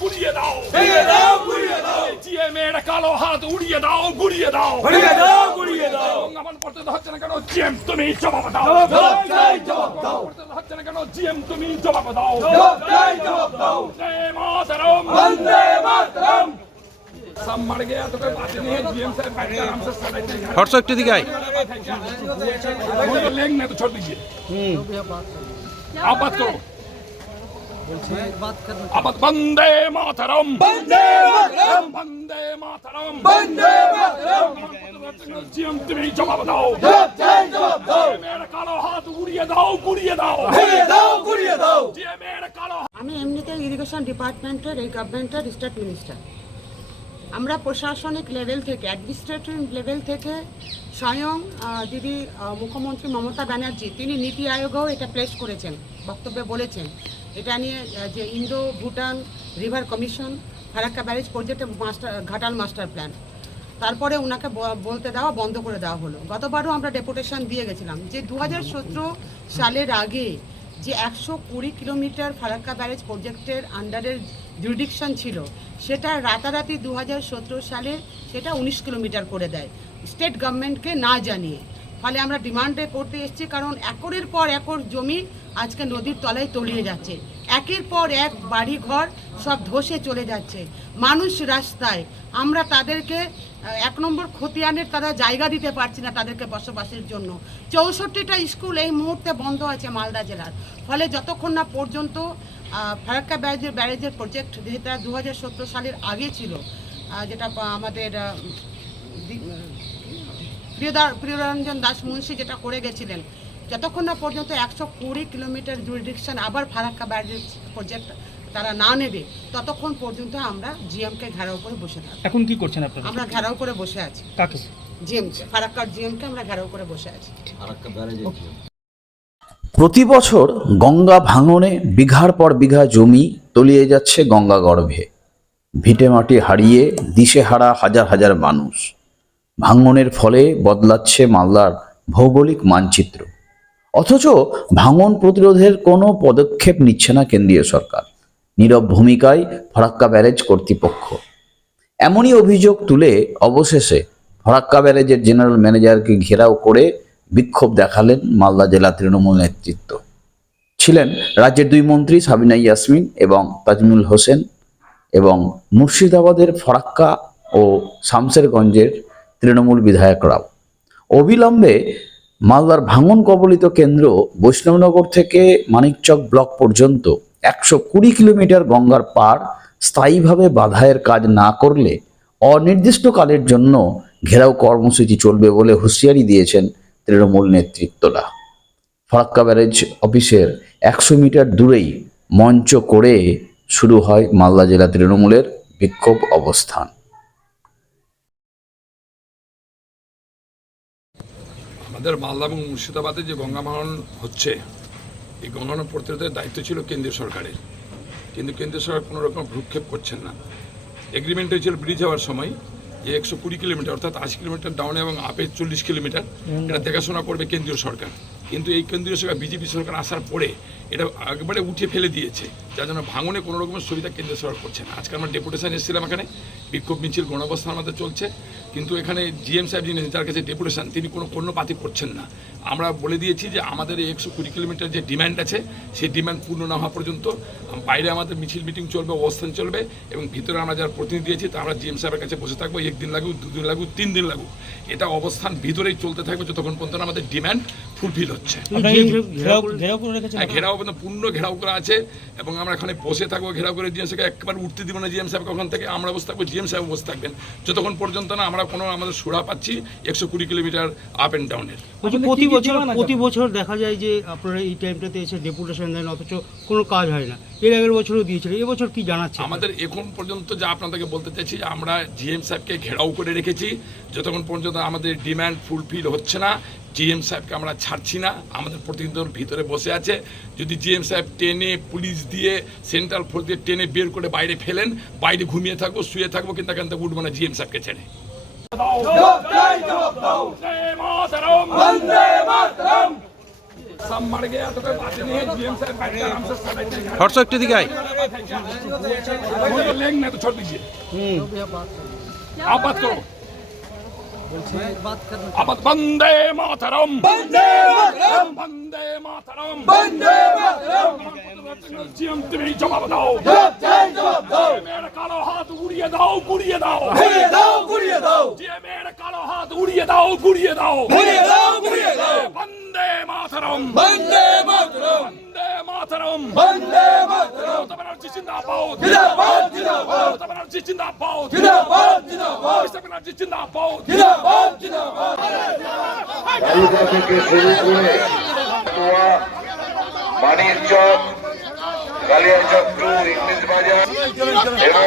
গুড়িয়ে দাও, ভেঙে দাও, গুড়িয়ে দাও, জিএমের কালো হাত উড়িয়ে দাও, গুড়িয়ে দাও, ভেঙে দাও, গুড়িয়ে দাও। আমার পড়তে হচ্ছে না কেন জিএম, তুমি জবাব দাও, জবাব চাই, জবাব দাও। পড়তে হচ্ছে না কেন জিএম, তুমি জবাব দাও, জবাব চাই, জবাব দাও। বন্দে মাতরম, বন্দে মাতরম। सब मर गया तो कोई बात नहीं है। जीएम साहब बैठ कर आराम से सुनाते हैं। हट सकते दिखाई लेंगे नहीं तो छोड़ दीजिए। आप बात करो। अब वंदे मातरम, वंदे मातरम, वंदे मातरम, वंदे मातरम। जीएम तुम्हें जवाब दाओ, जवाब दाओ। मेरा कालो हाथ उड़िए दाओ, गुड़िए दाओ, गुड़िए दाओ, गुड़िए दाओ। जीएम मेरा कालो। আমি এমনিতে ইরিগেশন ডিপার্টমেন্টের এই গভর্নমেন্টের স্টেট মিনিস্টার। আমরা প্রশাসনিক লেভেল থেকে, অ্যাডমিনিস্ট্রেটিভ লেভেল থেকে স্বয়ং দিদি মুখ্যমন্ত্রী মমতা ব্যানার্জি তিনি নীতি আয়োগেও এটা প্লেস করেছেন, বক্তব্যে বলেছেন এটা নিয়ে যে Indo Bhutan river commission Farakka barrage প্রজেক্টে ঘাটাল মাস্টার প্ল্যান, তারপরে ওনাকে বলতে দেওয়া বন্ধ করে দেওয়া হলো। গতবারও আমরা ডেপুটেশন দিয়ে গেছিলাম যে 2017 সালের আগে যে 120 কিলোমিটার ফারাক্কা ব্যারেজ প্রজেক্টের আন্ডারের জুরিডিকশন ছিল সেটা রাতারাতি 2017 সালে সেটা 19 কিলোমিটার করে দেয় স্টেট গভর্নমেন্টকে না জানিয়ে। ফলে আমরা ডিমান্ডে করতে এসেছি, কারণ একরের পর একর জমি আজকে নদীর তলায় তলিয়ে যাচ্ছে, একের পর এক বাড়ি ঘর সব ধসে চলে যাচ্ছে, মানুষ রাস্তায়। আমরা তাদেরকে 1 নম্বর খতিয়ানের তারা জায়গা দিতে পারছি না তাদেরকে বসবাসের জন্য। 64টা স্কুল এই মুহূর্তে বন্ধ আছে মালদা জেলার। ফলে যতক্ষণ না পর্যন্ত ফারাক্কা ব্যারেজের প্রজেক্ট যেটা 2017 সালের আগে ছিল, যেটা আমাদের প্রিয়রঞ্জন দাস মুন্সি যেটা করে গেছিলেন, যতক্ষণ না পর্যন্ত 120 কিলোমিটার জুরিডিকশন আবার ফারাক্কা ব্যারেজ প্রজেক্ট তারা না নেবে ততক্ষণ পর্যন্ত আমরা জিএমকে ঘেরাও করে বসে থাকি। এখন কি করছেন আপনারা? আমরা ঘেরাও করে বসে আছি। কাকে? জিএম, ফারাক্কার জিএমকে আমরা ঘেরাও করে বসে আছি। প্রতি বছর গঙ্গা ভাঙনে বিঘার পর বিঘা জমি তলিয়ে যাচ্ছে গঙ্গা গর্ভে। ভিটেমাটি হারিয়ে দিশেহারা হাজার হাজার মানুষ। ভাঙনের ফলে বদলাচ্ছে মালদার ভৌগোলিক মানচিত্র। অথচ ভাঙন প্রতিরোধের কোনো পদক্ষেপ নিচ্ছে না কেন্দ্রীয় সরকার। নীরব ভূমিকায় ফারাক্কা ব্যারেজ কর্তৃপক্ষ। এমনই অভিযোগ তুলে অবশেষে ফারাক্কা ব্যারেজের জেনারেল ম্যানেজারকে ঘেরাও করে বিক্ষোভ দেখালেন মালদা জেলা তৃণমূল নেতৃত্ব। ছিলেন রাজ্যের 2 মন্ত্রী সাবিনা ইয়াসমিন এবং তাজমুল হোসেন, এবং মুর্শিদাবাদের ফারাক্কা ও শামসেরগঞ্জের তৃণমূল বিধায়করাও। অবিলম্বে মালদার ভাঙন কবলিত কেন্দ্র বৈষ্ণবনগর থেকে মানিকচক ব্লক পর্যন্ত 120 কিলোমিটার গঙ্গার পাড় স্থায়ীভাবে বাঁধাইয়ের কাজ না করলে অনির্দিষ্টকালের জন্য ঘেরাও কর্মসূচি চলবে বলে হুঁশিয়ারি দিয়েছেন তৃণমূল নেতৃত্বরা। ফারাক্কা ব্যারেজ অফিসের 100 মিটার দূরেই মঞ্চ করে শুরু হয় মালদা জেলা তৃণমূলের বিক্ষোভ অবস্থান। আমাদের মালদা এবং মুর্শিদাবাদে যে গঙ্গা ভাঙন হচ্ছে, এই গঙ্গা প্রতিরোধের দায়িত্ব ছিল কেন্দ্রীয় সরকারের, কিন্তু কেন্দ্রীয় সরকার কোনো রকম ভ্রুক্ষেপ করছেন না। এগ্রিমেন্ট হয়েছিল ব্রিজ হওয়ার সময় যে 120 কিলোমিটার অর্থাৎ 80 কিলোমিটার ডাউনে এবং আপে 40 কিলোমিটার এটা দেখাশোনা করবে কেন্দ্রীয় সরকার। কিন্তু এই কেন্দ্রীয় সরকার বিজেপি সরকার আসার পরে এটা একবারে উঠে ফেলে দিয়েছে, যার জন্য ভাঙনে কোনো রকমের সুবিধা কেন্দ্রীয় সরকার করছে না। আজকে আমরা ডেপুটেশন এসেছিলাম, এখানে বিক্ষোভ মিছিল গণঅবস্থান আমাদের চলছে, কিন্তু এখানে জিএম সাহেব যিনি যার কাছে ডেপুটেশন তিনি কোনো কর্ণপাতি করছেন না। আমরা বলে দিয়েছি যে আমাদের এই 120 কিলোমিটার যে ডিমান্ড আছে সেই ডিমান্ড পূর্ণ না হওয়া পর্যন্ত বাইরে আমাদের মিছিল মিটিং চলবে, অবস্থান চলবে, এবং ভিতরে আমরা যারা প্রতিনিধি দিয়েছি তা আমরা জিএম সাহেবের কাছে বসে থাকবো। 1 দিন লাগুক, 2 দিন লাগুক, 3 দিন লাগুক, এটা অবস্থান ভিতরেই চলতে থাকবে যতক্ষণ পর্যন্ত আমাদের ডিমান্ড ফুলফিল হচ্ছে। ঘেরাও পূর্ণ ঘেরাও করা আছে এবং আমরা এখানে বসে থাকবো ঘেরাও করে। জিএম সাহেবকে একবার উঠতে দিব না জিএম সাহেব, ওখান থেকে আমরা বসে থাকবো, জিএম সাহেব বসে থাকবেন যতক্ষণ পর্যন্ত না আমরা কোনো আমাদের সুরা পাচ্ছি 120 কিলোমিটার আপ অ্যান্ড ডাউনের। প্রতি বছর দেখা যায় যে আপনারা এই টাইমটাতে এসে ডেপুটেশন দেন, অথচ কোনো কাজ হয় না। এর আগের বছরও দিয়েছিল, এবছর কি জানাচ্ছে? আমাদের এখন পর্যন্ত যা আপনাদেরকে বলতে চাইছি, আমরা জিএম সাহেবকে ঘেরাও করে রেখেছি যতক্ষণ পর্যন্ত আমাদের ডিমান্ড ফুলফিল হচ্ছে না। জিএম সাহেবকে আমরা ছাড়ছি না, আমাদের প্রতিনিধির ভিতরে বসে আছে। যদি জিএম সাহেব টেনে পুলিশ দিয়ে সেন্ট্রাল ফোর্স দিয়ে টেনে বের করে বাইরে ফেলেন, বাইরে ঘুমিয়ে থাকবো, শুয়ে থাকবো, কিন্তু এখান থেকে উঠবো না জিএম সাহেবকে ছেড়ে। सब मर गया तो कोई बात नहीं है। जीएम साहब बैठ के आराम से बैठे हैं। हर्ष একটু দিকে আয়। लेंगे नहीं तो छोड़ दीजिए। आप बात करो। अब वंदे मातरम, वंदे मातरम, वंदे मातरम, वंदे मातरम। जीएम तुम्हें जवाब दो, जवाब दो। मेरे कालो हाथ उड़िए दाओ, गुड़िए दाओ, गुड़िए दाओ, गुड़िए दाओ। जी मेरे कालो हाथ उड़िए दाओ, गुड़िए दाओ, गुड़िए दाओ, गुड़िए दाओ। वंदे मातरम, वंदे मातरम, वंदे मातरम, वंदे मातरम। बनर्जी जिंदाबाद, जिंदाबाद, जिंदाबाद। बनर्जी जिंदाबाद, जिंदाबाद, जिंदाबाद। बनर्जी जिंदाबाद, जिंदाबाद, जिंदाबाद। বালুকা থেকে শুরু করে তোয়া, মানিকচক, কালিয়াচক টু ইংলিশ বাজার এবং